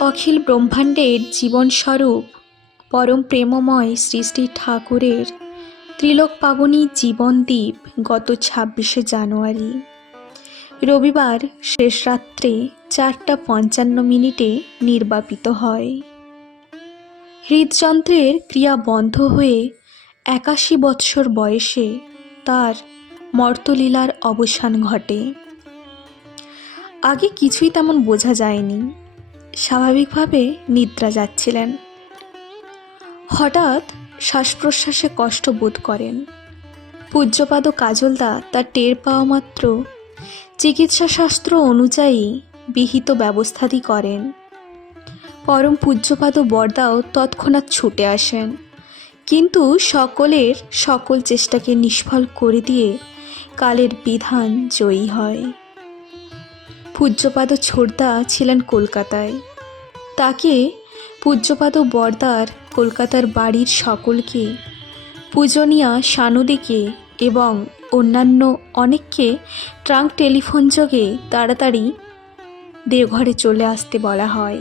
অখিল ব্রহ্মাণ্ডের জীবনস্বরূপ, পরম প্রেমময় শ্রী ঠাকুরের ত্রিলোক পাবনী জীবনদ্বীপ গত ছাব্বিশে জানুয়ারি। রবিবার শেষ রাত্রে চারটা পঞ্চান্ন মিনিটে নির্বাপিত হয়। হৃদযন্ত্রের ক্রিয়া বন্ধ হয়ে একাশি বৎসর বয়সে তার মর্তলীলার অবসান ঘটে। আগে কিছুই তেমন বোঝা যায়নি। স্বাভাবিকভাবে নিদ্রা যাচ্ছিলেন। হঠাৎ শ্বাস প্রশ্বাসে কষ্ট বোধ করেন। পূজ্যপাদ কাজলদা তার টের পাওয়া মাত্র চিকিৎসাশাস্ত্র অনুযায়ী বিহিত ব্যবস্থাদি করেন। পরম পূজ্যপাদ বরদাও তৎক্ষণাৎ ছুটে আসেন। কিন্তু সকলের সকল চেষ্টাকে নিষ্ফল করে দিয়ে কালের বিধান জয়ী হয়। পূজ্যপাদ ছোড়দা ছিলেন কলকাতায়। তাকে পূজ্যপাদ বর্দার কলকাতার বাড়ির সকলকে, পূজনীয়া সানুদিকে এবং অন্যান্য অনেককে ট্রাঙ্ক টেলিফোন যোগে তাড়াতাড়ি দেওঘরে চলে আসতে বলা হয়।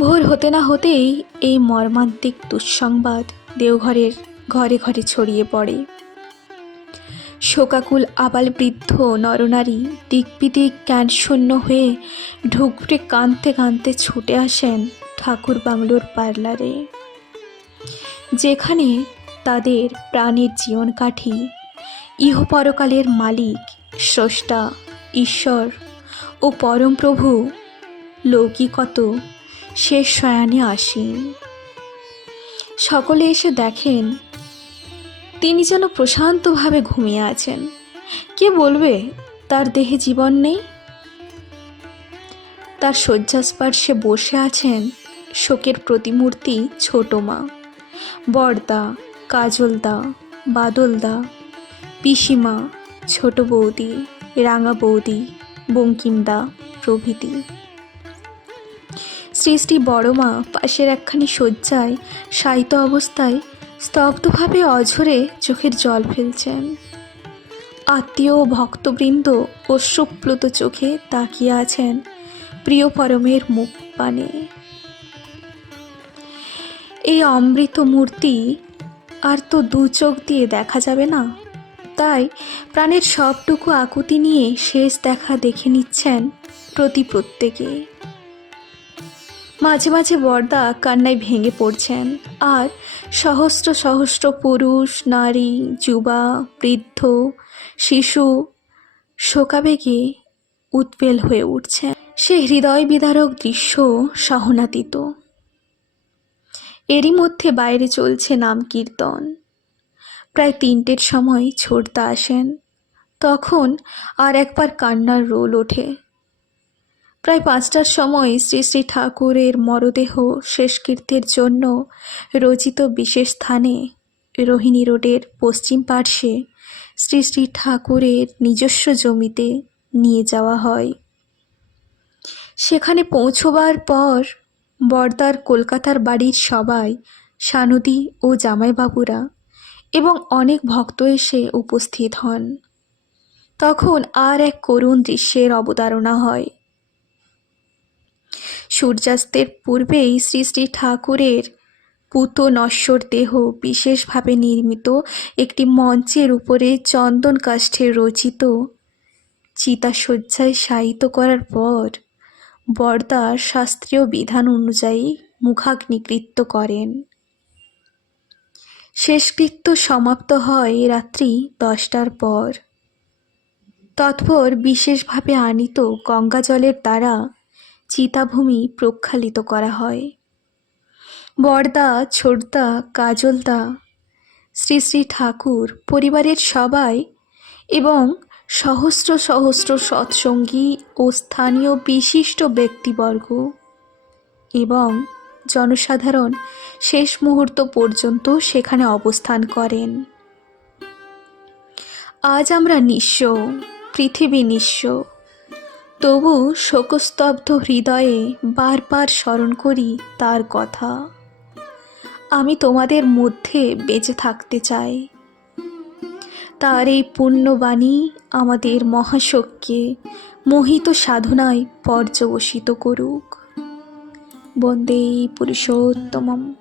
ভোর হতে না হতেই এই মর্মান্তিক দুঃসংবাদ দেওঘরের ঘরে ঘরে ছড়িয়ে পড়ে। শোকাকুল আবাল বৃদ্ধ নরনারী দিকবিদিক জ্ঞানশূন্য হয়ে ঢুকরে কাঁদতে কাঁদতে ছুটে আসেন ঠাকুর বাংলোর পার্লারে। যেখানে তাদের প্রাণের জীবন কাঠি ইহপরকালের মালিক, স্রষ্টা, ঈশ্বর ও পরমপ্রভু লৌকিকত শেষ শয়ানে আসেন। সকলে এসে দেখেন তিনি যেন প্রশান্তভাবে ঘুমিয়ে আছেন। কে বলবে, তার দেহে জীবন নেই? তার শয্যাস্পার্শে বসে আছেন শোকের প্রতিমূর্তি ছোট মা। বড়দা কাজলদা, বাদলদা, পিসিমা, ছোট বৌদি, রাঙা বৌদি, বঙ্কিমদা প্রভৃতি। শ্রী শ্রী বড়মা পাশের একখানি শয্যায় শায়িত অবস্থায় স্তব্ধভাবে অঝরে চোখের জল ফেলছেন। আত্মীয় ও ভক্তবৃন্দ অশ্রুপ্লুত চোখে তাকিয়ে আছেন প্রিয় পরমের মুখ পানে এই অমৃত মূর্তি আর তো দু চোখ দিয়ে দেখা যাবে না। তাই প্রাণের সবটুকু আকুতি নিয়ে শেষ দেখা দেখে নিচ্ছেন প্রতি প্রত্যেকে। মাঝে মাঝে বর্দা কান্নায় ভেঙে পড়ছেন। আর সহস্র সহস্র পুরুষ, নারী, যুবা, বৃদ্ধ, শিশু শোকাবেগে উৎপেল হয়ে উঠছেন। সে হৃদয় বিদারক দৃশ্য সহনাতীত। এরই মধ্যে বাইরে চলছে নাম কীর্তন। প্রায় তিনটের সময় ছোড়তে আসেন। তখন আর একবার কান্নার রোল ওঠে। প্রায় পাঁচটার সময় শ্রী শ্রী ঠাকুরের মরদেহ শেষকৃত্যের জন্য রচিত বিশেষ স্থানে রোহিণী রোডের পশ্চিম পার্শ্বে শ্রী শ্রী ঠাকুরের নিজস্ব জমিতে নিয়ে যাওয়া হয়। সেখানে পৌঁছবার পর বর্দার কলকাতার বাড়ির সবাই সানুদি ও জামাইবাবুরা এবং অনেক ভক্ত এসে উপস্থিত হন। তখন আর এক করুণ দৃশ্যের অবতারণা হয়। সূর্যাস্তের পূর্বেই শ্রী শ্রী ঠাকুরের পুত নশ্বর দেহ বিশেষভাবে নির্মিত একটি মঞ্চের উপরে চন্দন কাষ্ঠে রচিত। চিতাশয্যায় শায়িত করার পর বর্দা শাস্ত্রীয় বিধান অনুযায়ী মুখাগ্নিকৃত্য করেন। শেষকৃত্য সমাপ্ত হয় রাত্রি দশটার পর। তৎপর বিশেষভাবে আনিত গঙ্গা জলের দ্বারা চিতাভূমি প্রক্ষালিত করা হয়। বড়দা ছোটদা, কাজলদা, শ্রী শ্রী ঠাকুর পরিবারের সবাই এবং সহস্র সহস্র সৎসঙ্গী ও স্থানীয় বিশিষ্ট ব্যক্তিবর্গ এবং জনসাধারণ শেষ মুহূর্ত পর্যন্ত সেখানে অবস্থান করেন। আজ আমরা নিঃস্ব, পৃথিবী নিঃস্ব। তবু শোকস্তব্ধ হৃদয়ে বারবার স্মরণ করি তার কথা। আমি তোমাদের মধ্যে বেঁচে থাকতে চাই। তার এই পুণ্যবাণী আমাদের মহাশোককে মোহিত সাধনায় পর্যবসিত করুক। বন্দে পুরুষোত্তমম।